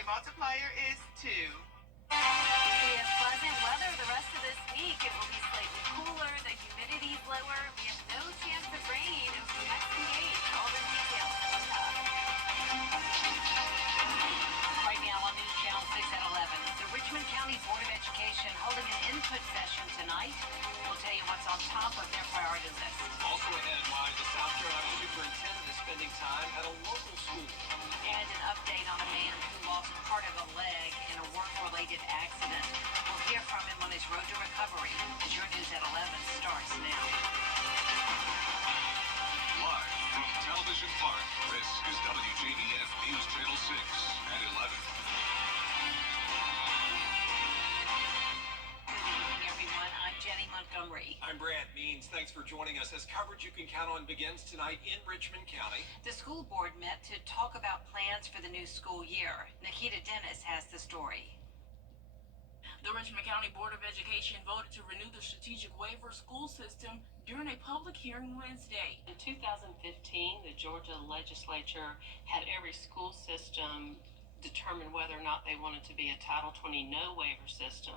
my multiplier is 2. We have pleasant weather the rest of this week. It will be slightly cooler. The humidity's lower. We have no chance of rain over the next few days. All the details coming up. Right now on News Channel 6 at 11, the Richmond County Board of Education holding an input session tonight. We'll tell you what's on top of their priority list. Also ahead, why the South Carolina superintendent is spending time at a local school. And an update on a man who lost part of a leg in a work-related accident. We'll hear from him on his road to recovery as your News at 11 starts now. Live from Television Park, this is WJBF News Channel 6 at 11. Jenny Montgomery. I'm Brad Means. Thanks for joining us as coverage you can count on begins tonight in Richmond County. The school board met to talk about plans for the new school year. Nikita Dennis has the story. The Richmond County Board of Education voted to renew the strategic waiver school system during a public hearing Wednesday. In 2015, the Georgia legislature had every school system determine whether or not they wanted to be a Title 20 no waiver system,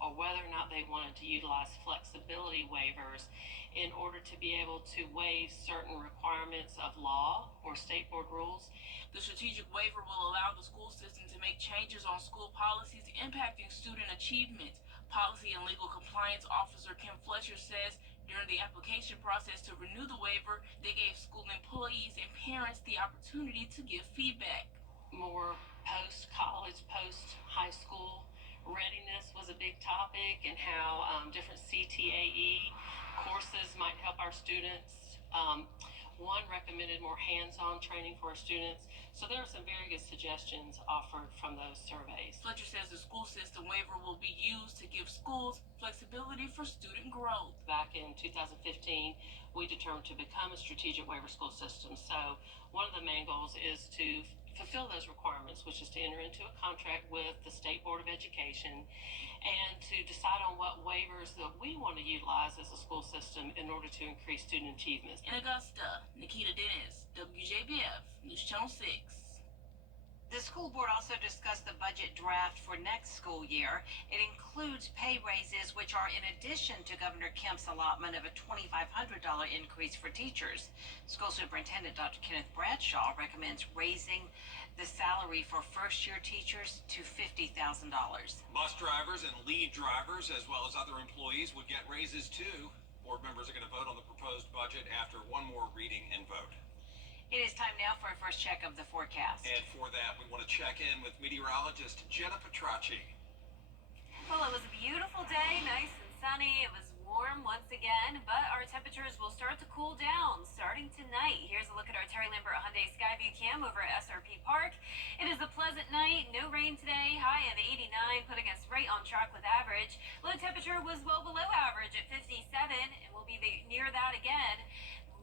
or whether or not they wanted to utilize flexibility waivers in order to be able to waive certain requirements of law or state board rules. The strategic waiver will allow the school system to make changes on school policies impacting student achievement. Policy and Legal Compliance Officer Kim Fletcher says during the application process to renew the waiver, they gave school employees and parents the opportunity to give feedback. More post-college, post-high school readiness was a big topic, and how different CTAE courses might help our students. One recommended more hands-on training for our students. So there are some very good suggestions offered from those surveys. Fletcher says the school system waiver will be used to give schools flexibility for student growth. Back in 2015, we determined to become a strategic waiver school system. So one of the main goals is to fulfill those requirements, which is to enter into a contract with the State Board of Education and to decide on what waivers that we want to utilize as a school system in order to increase student achievements. In Augusta, Nikita Dennis, WJBF, News Channel 6. The school board also discussed the budget draft for next school year. It includes pay raises, which are in addition to Governor Kemp's allotment of a $2,500 increase for teachers. School Superintendent Dr. Kenneth Bradshaw recommends raising the salary for first-year teachers to $50,000. Bus drivers and lead drivers, as well as other employees, would get raises too. Board members are going to vote on the proposed budget after one more reading and vote. It is time now for a first check of the forecast. And for that, we want to check in with meteorologist Jenna Petracci. Well, it was a beautiful day, nice and sunny. It was warm once again, but our temperatures will start to cool down starting tonight. Here's a look at our Terry Lambert Hyundai Skyview cam over at SRP Park. It is a pleasant night, no rain today, high of 89, putting us right on track with average. Low temperature was well below average at 57, and we'll be near that again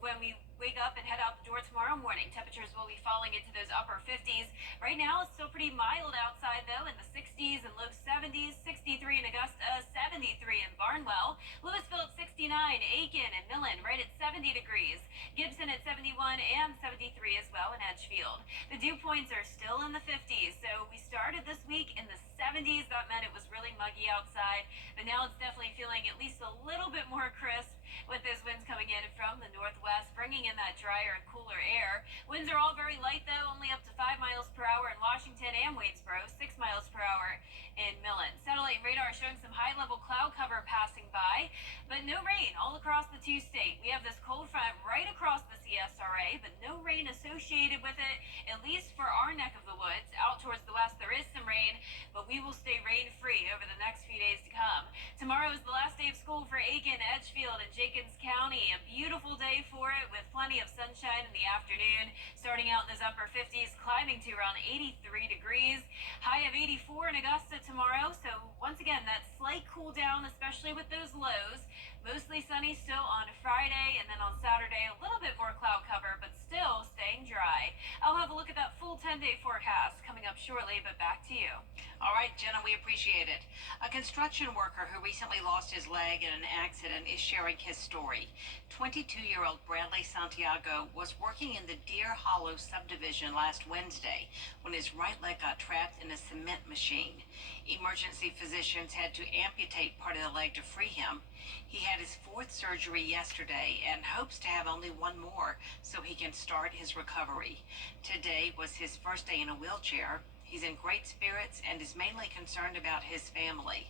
when we wake up and head out the door tomorrow morning. Temperatures will be falling into those upper 50s. Right now, it's still pretty mild outside, though, in the 60s and low 70s. 63 in Augusta, 73 in Barnwell. Louisville at 69, Aiken and Millen right at 70 degrees. Gibson at 71 and 73 as well in Edgefield. The dew points are still in the 50s, so we started this week in the 70s. That meant it was really muggy outside, but now it's definitely feeling at least a little bit more crisp with those winds coming in from the northwest, bringing in that drier and cooler air. Winds are all very light, though, only up to 5 miles per hour in Washington and Waynesboro, 6 miles per hour in Millen. Satellite radar showing some high-level cloud cover passing by, but no rain all across the two-state. We have this cold front right across the CSRA, but no rain associated with it, at least for our neck of the woods. Out towards the west, there is some rain, but we will stay rain-free over the next few days to come. Tomorrow is the last day of school for Aiken, Edgefield, and Jenkins County. A beautiful day for it with plenty of sunshine in the afternoon. Starting out in those upper 50s, climbing to around 83 degrees. High of 84 in Augusta tomorrow. So once again, that slight cool down, especially with those lows. Mostly sunny still on Friday, and then on Saturday, a little bit more cloud cover, but still staying dry. I'll have a look at that full 10-day forecast coming up shortly, but back to you. All right, Jenna, we appreciate it. A construction worker who recently lost his leg in an accident is sharing his story. 22-year-old Bradley Santiago was working in the Deer Hollow subdivision last Wednesday when his right leg got trapped in a cement machine. Emergency physicians had to amputate part of the leg to free him. He had his fourth surgery yesterday and hopes to have only one more so he can start his recovery. Today was his first day in a wheelchair. He's in great spirits and is mainly concerned about his family.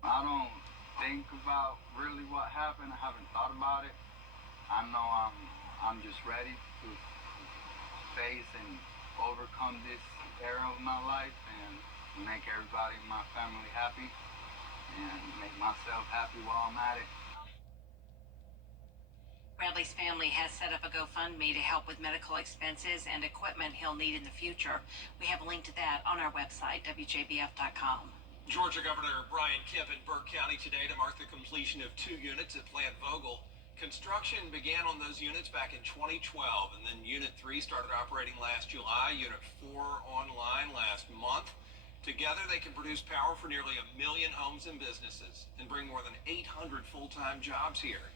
I don't think about really what happened. I haven't thought about it. I know I'm just ready to face and overcome this era of my life and make everybody in my family happy and make myself happy while I'm at it. Bradley's family has set up a GoFundMe to help with medical expenses and equipment he'll need in the future. We have a link to that on our website, WJBF.com. Georgia Governor Brian Kemp in Burke County today to mark the completion of 2 units at Plant Vogel. Construction began on those units back in 2012, and then Unit 3 started operating last July, Unit 4 online last month. Together, they can produce power for nearly 1 million homes and businesses and bring more than 800 full-time jobs here.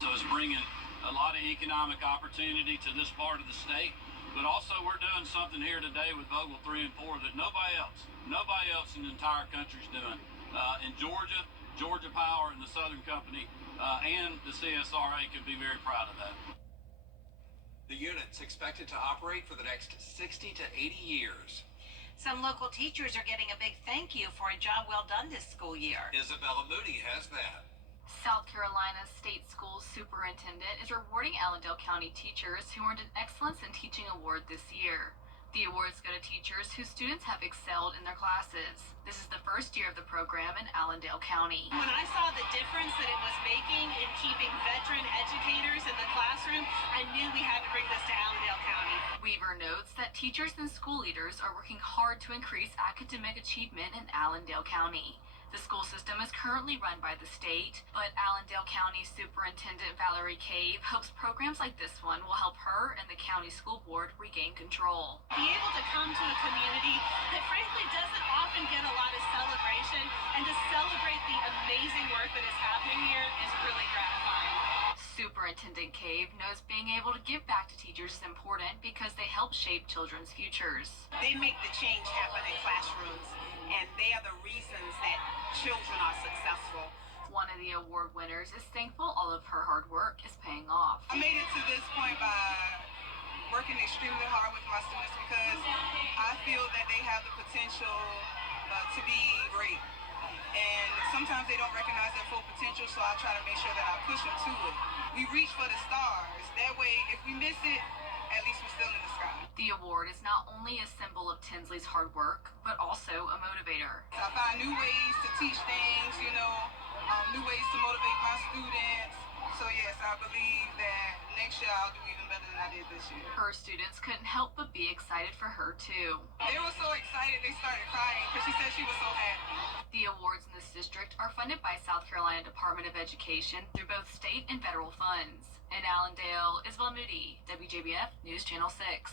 So it's bringing a lot of economic opportunity to this part of the state, but also we're doing something here today with Vogel 3 and 4 that nobody else in the entire country is doing. In Georgia, Georgia Power and the Southern Company and the CSRA could be very proud of that. The unit's expected to operate for the next 60 to 80 years. Some local teachers are getting a big thank you for a job well done this school year. Isabella Moody has that. South Carolina's state school superintendent is rewarding Allendale County teachers who earned an Excellence in Teaching award this year. The awards go to teachers whose students have excelled in their classes. This is the first year of the program in Allendale County. When I saw the difference that it was making in keeping veteran educators in the classroom, I knew we had to bring this to Allendale County. Weaver notes that teachers and school leaders are working hard to increase academic achievement in Allendale County. The school system is currently run by the state, but Allendale County Superintendent Valerie Cave hopes programs like this one will help her and the county school board regain control. Be able to come to a community that frankly doesn't often get a lot of celebration and to celebrate the amazing work that is happening here is really gratifying. Superintendent Cave knows being able to give back to teachers is important because they help shape children's futures. They make the change happen in classrooms, and they are the reasons that children are successful. One of the award winners is thankful all of her hard work is paying off. I made it to this point by working extremely hard with my students because I feel that they have the potential to be great. And sometimes they don't recognize their full potential, so I try to make sure that I push them to it. We reach for the stars. That way, if we miss it, at least we're still in the sky. The award is not only a symbol of Tinsley's hard work, but also a motivator. I find new ways to teach things, new ways to motivate my students. So yes, I believe that next year I'll do even better than I did this year. Her students couldn't help but be excited for her too. They were so excited they started crying because she said she was so happy. The awards in this district are funded by South Carolina Department of Education through both state and federal funds. In Allendale, Isabel Moody, WJBF News Channel 6.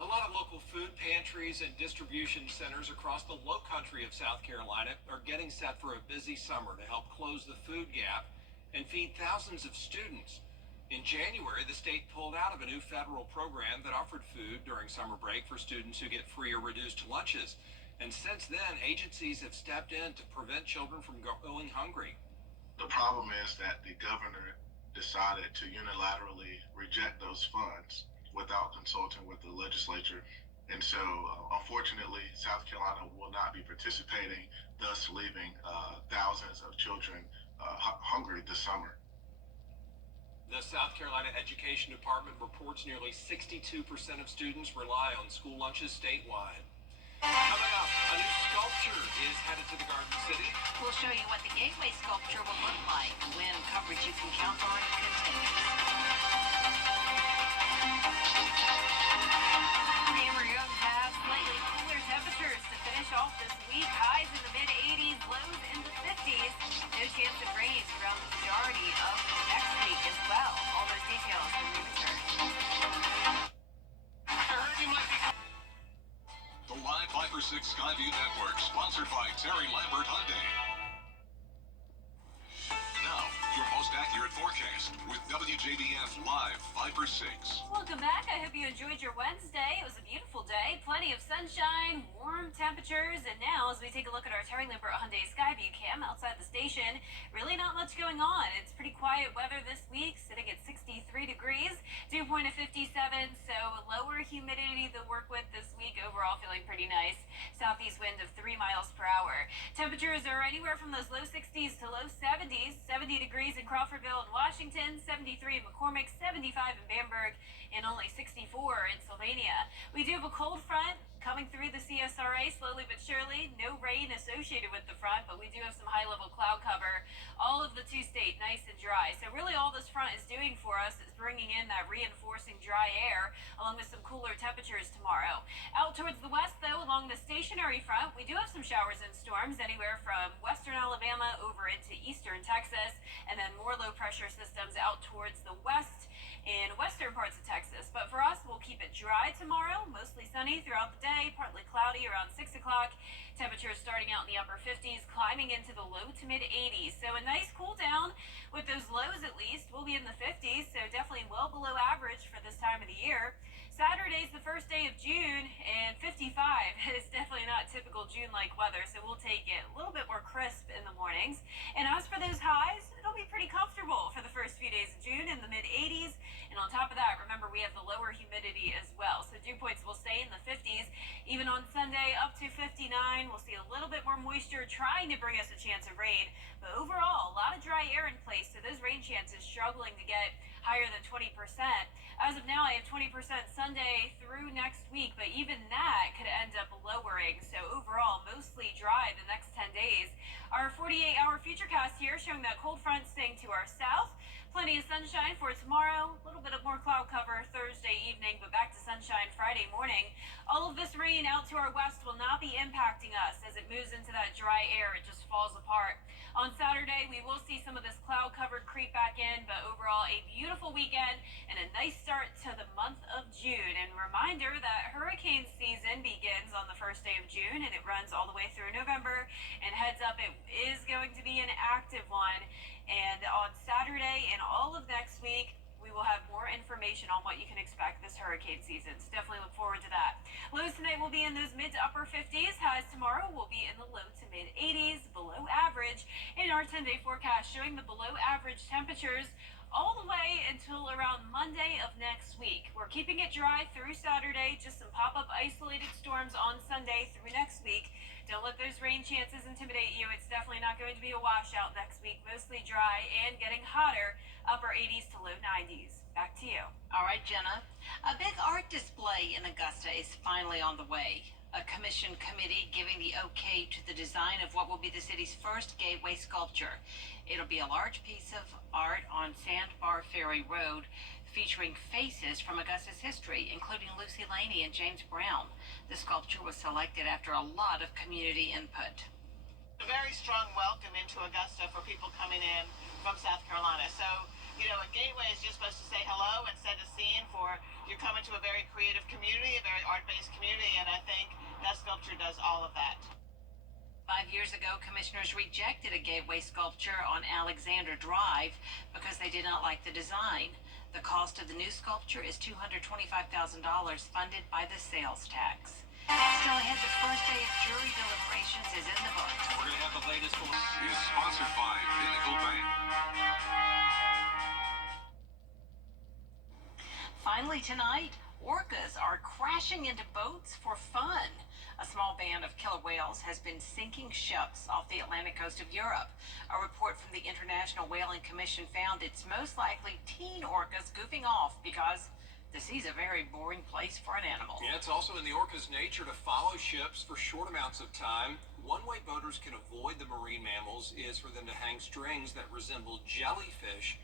A lot of local food pantries and distribution centers across the low country of South Carolina are getting set for a busy summer to help close the food gap and feed thousands of students. In January, the state pulled out of a new federal program that offered food during summer break for students who get free or reduced lunches. And since then, agencies have stepped in to prevent children from going hungry. The problem is that the governor decided to unilaterally reject those funds without consulting with the legislature. And so, unfortunately, South Carolina will not be participating, thus leaving thousands of children hungry this summer. The South Carolina Education Department reports nearly 62% of students rely on school lunches statewide. Coming up, a new sculpture is headed to the Garden City. We'll show you what the Gateway sculpture will look like when coverage you can count on continues. Amarillo has slightly cooler temperatures to finish off this week. Highs in the mid-80s, lows in the 50s. No chance of rain throughout the majority of next week as well. All those details when we return. 6 Skyview Network, sponsored by Terry Lambert Hyundai. Now, your most accurate forecast with WJBF Live 5/6. Welcome back. I hope you enjoyed your Wednesday. It was a beautiful day, plenty of sunshine, warm temperatures, and now as we take a look at our Terry Lambert Hyundai Skyview cam outside the station, really not much going on. It's pretty quiet weather this week, sitting at 63 degrees, dew point of 57, so lower humidity to work with this week. Overall, feeling pretty nice. Southeast wind of 3 miles per hour. Temperatures are anywhere from those low 60s to low 70s. 70 degrees in Crawfordville and Washington, 73 in McCormick, 75 in Bamberg, and only 64 in Sylvania. We do have a cold front coming through the CSRA slowly but surely. No rain associated with the front, but we do have some high-level cloud cover. All of the two-state nice and dry. So really all this front is doing for us is bringing in that reinforcing dry air along with some cooler temperatures tomorrow. Out towards the west, though, along the stationary front, we do have some showers and storms anywhere from western Alabama over into eastern Texas, and then more low-pressure systems out towards the west in western parts of Texas. But for us, we'll keep it dry tomorrow, mostly sunny throughout the day, partly cloudy around 6 o'clock. Temperatures starting out in the upper 50s, climbing into the low to mid 80s. So a nice cool down with those lows at least. We'll be in the 50s, so definitely well below average for this time of the year. Saturday's the first day of June, and 55 is definitely not typical June-like weather, so we'll take it a little bit more crisp in the mornings. And as for those highs, it'll be pretty comfortable for the first few days of June in the mid-80s. And on top of that, remember, we have the lower humidity as well, so dew points will stay in the 50s. Even on Sunday, up to 59. We'll see a little bit more moisture trying to bring us a chance of rain, but overall, a lot of dry air in place, so those rain chances struggling to get higher than 20%. As of now, I have 20% Sunday through next week, but even that could end up lowering. So overall, mostly dry the next 10 days. Our 48-hour futurecast here showing that cold front staying to our south. Plenty of sunshine for tomorrow. A little bit of more cloud cover Thursday evening, but back to sunshine Friday morning. All of this rain out to our west will not be impacting us as it moves into that dry air. It just falls apart. On Saturday, we will see some of this cloud cover creep back in, but overall, a beautiful weekend and a nice start to the month of June. And reminder that hurricane season begins on the first day of June and it runs all the way through November. And heads up, it is going to be an active one. And on Saturday and all of next week, we will have more information on what you can expect this hurricane season. So definitely look forward to that. Lows tonight will be in those mid to upper 50s. Highs tomorrow will be in the low to mid 80s, below average. In our 10-day forecast showing the below average temperatures all the way until around Monday of next week. We're keeping it dry through Saturday, just some pop-up isolated storms on Sunday through next week. Don't let those rain chances intimidate you. It's definitely not going to be a washout next week. Mostly dry and getting hotter, upper 80s to low 90s. Back to you. All right, Jenna. A big art display in Augusta is finally on the way. A commission committee giving the okay to the design of what will be the city's first gateway sculpture. It'll be a large piece of art on Sandbar Ferry Road featuring faces from Augusta's history, including Lucy Laney and James Brown. The sculpture was selected after a lot of community input. A very strong welcome into Augusta for people coming in from South Carolina. So, you know, a gateway is just supposed to say hello and set a scene for you're coming to a very creative community, a very art-based community, and I think that sculpture does all of that. 5 years ago, commissioners rejected a gateway sculpture on Alexander Drive because they did not like the design. The cost of the new sculpture is $225,000 funded by the sales tax. Still ahead, the first day of jury deliberations is in the books. We're going to have the latest one. Is sponsored by Pinnacle Bank. Finally tonight, orcas are crashing into boats for fun. A small band of killer whales has been sinking ships off the Atlantic coast of Europe. A report from the International Whaling Commission found it's most likely teen orcas goofing off because the sea's a very boring place for an animal. Yeah, it's also in the orca's nature to follow ships for short amounts of time. One way boaters can avoid the marine mammals is for them to hang strings that resemble jellyfish,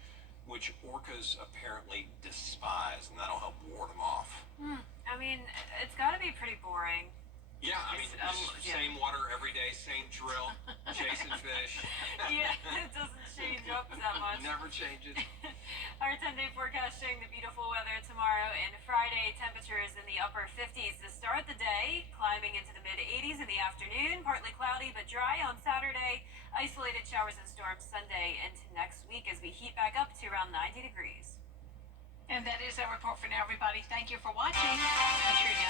which orcas apparently despise, and that'll help ward them off. I mean, it's got to be pretty boring. Yeah, I mean, same water every day, same drill, chasing fish. Yeah, it doesn't change up that much. Never changes. Our 10-day forecast showing the beautiful weather tomorrow and Friday. Temperatures in the upper 50s to start the day, climbing into the mid-80s in the afternoon. Partly cloudy but dry on Saturday. Isolated showers and storms Sunday into next week as we heat back up to around 90 degrees. And that is our report for now, everybody. Thank you for watching. Make sure you